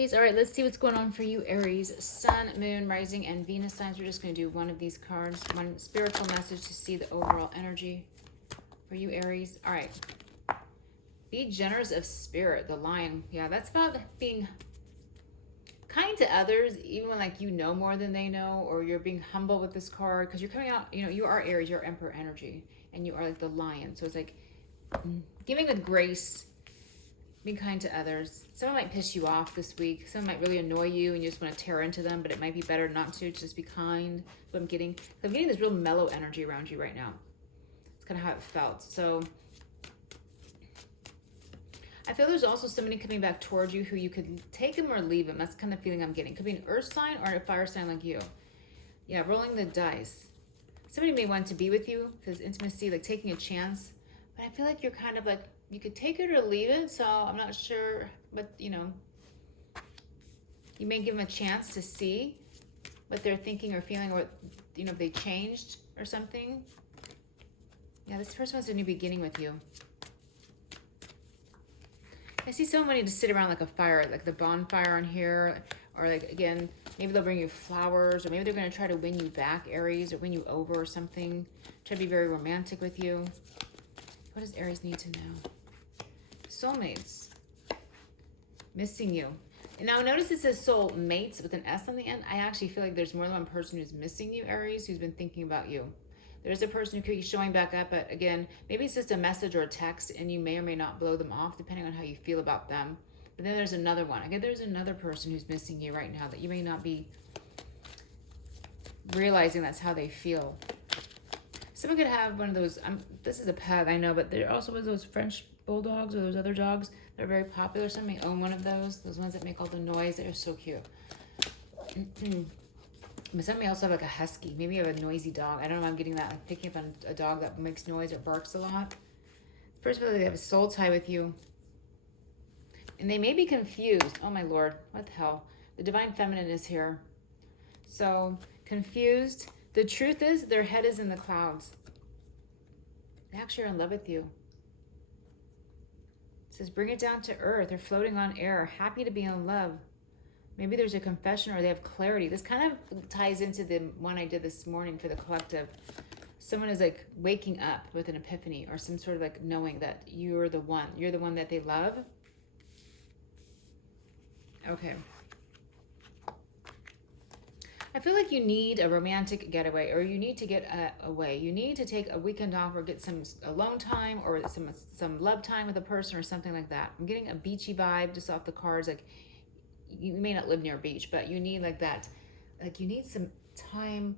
Aries. All right, let's see what's going on for you, Aries. Sun, Moon, Rising, and Venus signs. We're just going to do one of these cards. One spiritual message to see the overall energy for you, Aries. All right. Be generous of spirit, the Lion. Yeah, that's about being kind to others, even when like you know more than they know, or you're being humble with this card, because you're coming out, you know, you are Aries, you're Emperor energy, and you are like the Lion. So it's like giving with grace, being kind to others. Someone might piss you off this week. Someone might really annoy you and you just want to tear into them, but it might be better not to just be kind. That's what I'm getting. I'm getting this real mellow energy around you right now. It's kind of how it felt. So I feel there's also somebody coming back towards you who you could take him or leave him. That's kind of the feeling I'm getting. Could be an earth sign or a fire sign like you. Yeah, rolling the dice. Somebody may want to be with you because intimacy, like taking a chance. But I feel like you're kind of like, you could take it or leave it. So I'm not sure, but you know, you may give them a chance to see what they're thinking or feeling, or, you know, if they changed or something. Yeah, this person wants a new beginning with you. I see someone wanting to sit around like a fire, like the bonfire on here, or like, again, maybe they'll bring you flowers, or maybe they're going to try to win you back, Aries, or win you over or something. Try to be very romantic with you. What does Aries need to know? Soulmates. Missing you. And now notice it says soul mates with an S on the end. I actually feel like there's more than one person who's missing you, Aries, who's been thinking about you. There's a person who could be showing back up, but again, maybe it's just a message or a text, and you may or may not blow them off, depending on how you feel about them. But then there's another one. Again, there's another person who's missing you right now that you may not be realizing that's how they feel. Someone could have one of those, this is a pet, I know, but there also was those French bulldogs or those other dogs that are very popular. Some may own one of those ones that make all the noise. They're so cute. But some may also have like a husky. Maybe you have a noisy dog. I don't know why I'm getting that. Like picking up on a dog that makes noise or barks a lot. First of all, they have a soul tie with you. And they may be confused. Oh my Lord, what the hell? The Divine Feminine is here. So, confused. The truth is, their head is in the clouds. They actually are in love with you. It says, bring it down to earth. They're floating on air, happy to be in love. Maybe there's a confession or they have clarity. This kind of ties into the one I did this morning for the collective. Someone is like waking up with an epiphany or some sort of like knowing that you're the one. You're the one that they love. Okay. I feel like you need a romantic getaway, or you need to get away. You need to take a weekend off or get some alone time or some love time with a person or something like that. I'm getting a beachy vibe just off the cards. Like, you may not live near a beach, but you need like that. Like, you need some time.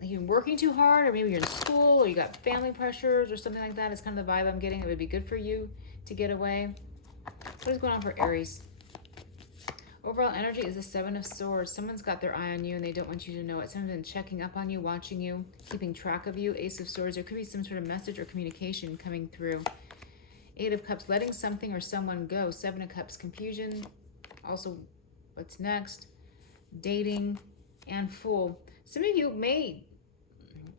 Like, you're working too hard, or maybe you're in school, or you got family pressures or something like that. It's kind of the vibe I'm getting. It would be good for you to get away. What is going on for Aries? Overall energy is the Seven of Swords. Someone's got their eye on you and they don't want you to know it. Someone's been checking up on you, watching you, keeping track of you. Ace of Swords. There could be some sort of message or communication coming through. Eight of Cups, letting something or someone go. Seven of Cups, confusion. Also, what's next? Dating and Fool. Some of you may,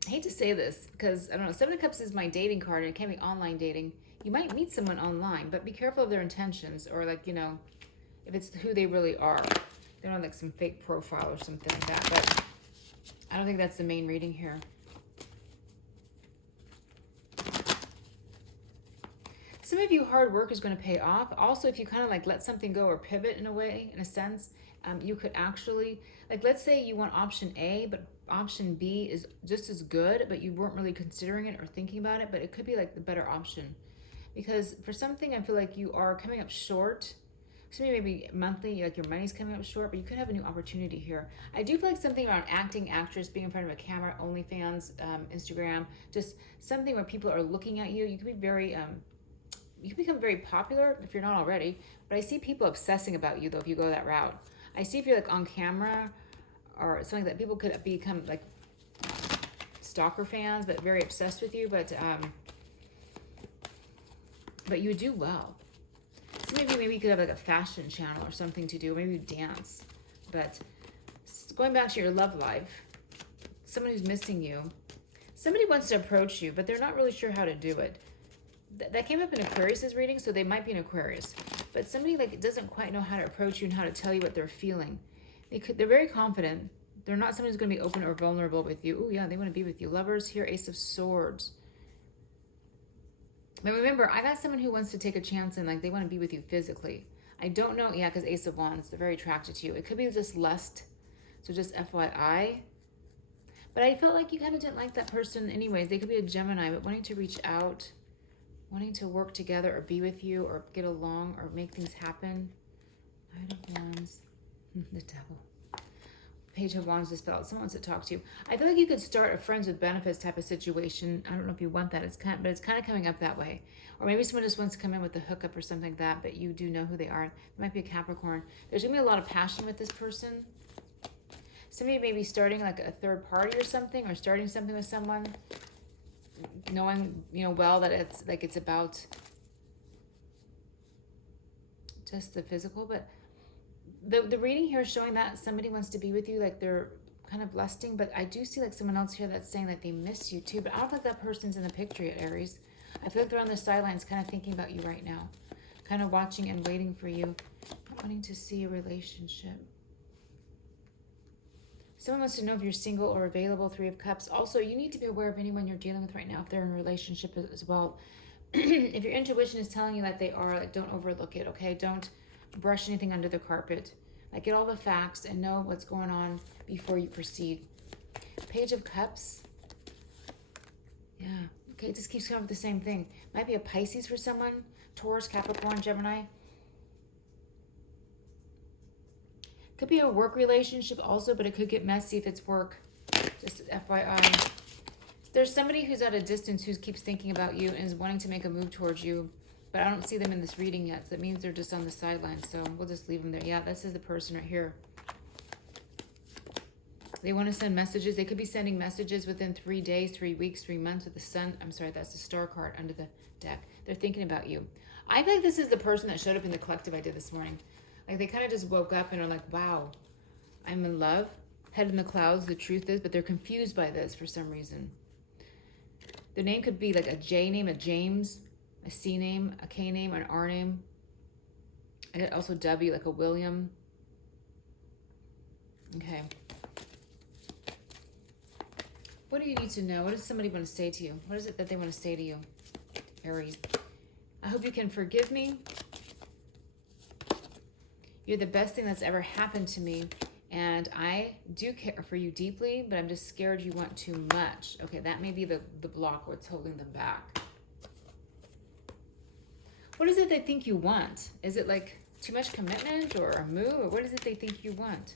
I hate to say this because, I don't know, Seven of Cups is my dating card and it can be online dating. You might meet someone online, but be careful of their intentions, or like, you know, if it's who they really are. They're not like some fake profile or something like that, but I don't think that's the main reading here. Some of you, hard work is going to pay off. Also, if you kind of like let something go or pivot in a way, in a sense, you could actually, like, let's say you want option A, but option B is just as good, but you weren't really considering it or thinking about it, but it could be like the better option. Because for something, I feel like you are coming up short. So maybe monthly, like your money's coming up short, but you could have a new opportunity here. I do feel like something around acting, actress, being in front of a camera, OnlyFans, Instagram, just something where people are looking at you. You can be very, you can become very popular if you're not already, but I see people obsessing about you though if you go that route. I see if you're like on camera or something that people could become like stalker fans, but very obsessed with you, but you do well. So maybe you could have like a fashion channel or something to do. Maybe you dance. But going back to your love life, someone who's missing you, somebody wants to approach you, but they're not really sure how to do it. That came up in Aquarius's reading, so they might be an Aquarius. but somebody like doesn't quite know how to approach you and how to tell you what they're feeling. They're very confident. They're not someone who's going to be open or vulnerable with you. Oh yeah, they want to be with you. Lovers here, Ace of Swords. But remember, I got someone who wants to take a chance and like they want to be with you physically. I don't know, yeah, because Ace of Wands, they're very attracted to you. It could be just lust, so just FYI. But I felt like you kind of didn't like that person anyways. They could be a Gemini, but wanting to reach out, wanting to work together or be with you or get along or make things happen. Knight of Wands, the Devil. Page of Wands dispelled. Someone wants to talk to you. I feel like you could start a friends with benefits type of situation. I don't know if you want that. But it's kind of coming up that way. Or maybe someone just wants to come in with a hookup or something like that, but you do know who they are. It might be a Capricorn. There's going to be a lot of passion with this person. Somebody may be starting like a third party or something, or starting something with someone, knowing, well that it's about just the physical, but the reading here is showing that somebody wants to be with you, like they're kind of lusting, but I do see like someone else here that's saying that they miss you too, but I don't think that person's in the picture yet, Aries. I feel like they're on the sidelines kind of thinking about you right now, kind of watching and waiting for you, wanting to see a relationship. Someone wants to know if you're single or available, Three of Cups. Also, you need to be aware of anyone you're dealing with right now if they're in a relationship as well. If your intuition is telling you that they are, like, don't overlook it, okay? Don't brush anything under the carpet. Like, get all the facts and know what's going on before you proceed. Page of Cups. Yeah. Okay, it just keeps coming with the same thing. Might be a Pisces for someone. Taurus, Capricorn, Gemini. Could be a work relationship also, but it could get messy if it's work. Just FYI. There's somebody who's at a distance who keeps thinking about you and is wanting to make a move towards you, but I don't see them in this reading yet. So that means they're just on the sidelines, so we'll just leave them there. Yeah, this is the person right here. They want to send messages. They could be sending messages within 3 days, 3 weeks, 3 months with the sun. I'm sorry, that's the star card under the deck. They're thinking about you. I think this is the person that showed up in the collective I did this morning. Like, they kind of just woke up and are like, wow, I'm in love. Head in the clouds, the truth is, but they're confused by this for some reason. The name could be like a J name, a James, a C name, a K name, an R name. I get also W, like a William. Okay. What do you need to know? What does somebody want to say to you? What is it that they want to say to you, Aries? I hope you can forgive me. You're the best thing that's ever happened to me, and I do care for you deeply, but I'm just scared you want too much. Okay, that may be the block what's holding them back. What is it they think you want? Is it like too much commitment or a move, or what is it they think you want?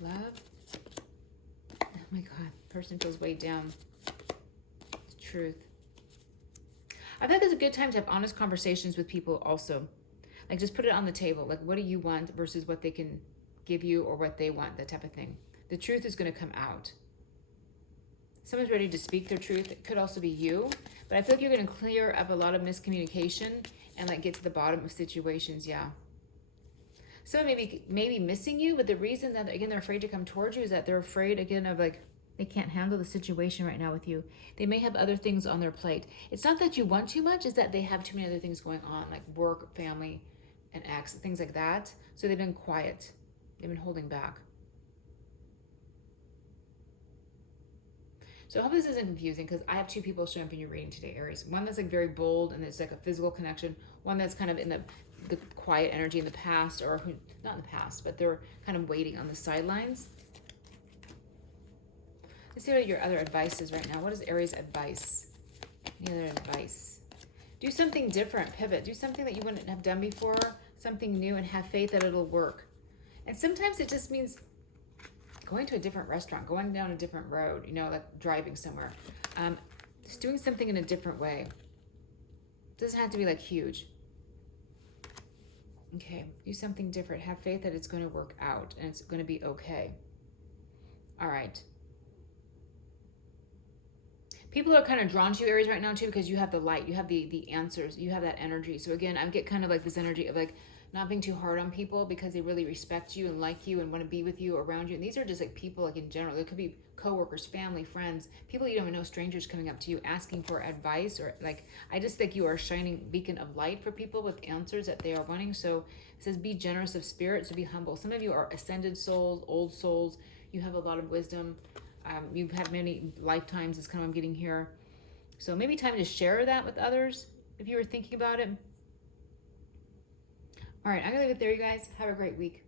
Love. Oh my God, person feels weighed down. The truth. I think it's a good time to have honest conversations with people also. Like, just put it on the table. Like, what do you want versus what they can give you or what they want, that type of thing. The truth is going to come out. Someone's ready to speak their truth. It could also be you. But I feel like you're going to clear up a lot of miscommunication and, like, get to the bottom of situations, yeah. Someone may be missing you, but the reason that, again, they're afraid to come towards you is that they're afraid, again, of, like, they can't handle the situation right now with you. They may have other things on their plate. It's not that you want too much, it's that they have too many other things going on, like work, family, and ex, things like that. So they've been quiet. They've been holding back. So I hope this isn't confusing, because I have two people showing up in your reading today, Aries. One that's like very bold and it's like a physical connection. One that's kind of in the quiet energy in the past, or who, not in the past, but they're kind of waiting on the sidelines. Let's see what your other advice is right now. What is Aries' advice? Any other advice? Do something different, pivot. Do something that you wouldn't have done before, something new, and have faith that it'll work. And sometimes it just means going to a different restaurant, going down a different road, you know, like driving somewhere. Just doing something in a different way. It doesn't have to be like huge. Okay, do something different. Have faith that it's going to work out and it's going to be okay. All right. People are kind of drawn to you, Aries, right now too, because you have the light, you have the answers, you have that energy. So again, I get kind of like this energy of like not being too hard on people because they really respect you and like you and want to be with you, around you. And these are just like people like in general. It could be coworkers, family, friends, people you don't even know, strangers coming up to you asking for advice, or like, I just think you are a shining beacon of light for people with answers that they are wanting. So it says be generous of spirit, so be humble. Some of you are ascended souls, old souls. You have a lot of wisdom. You've had many lifetimes is kind of what I'm getting here. So maybe time to share that with others if you were thinking about it. All right, I'm going to leave it there, you guys. Have a great week.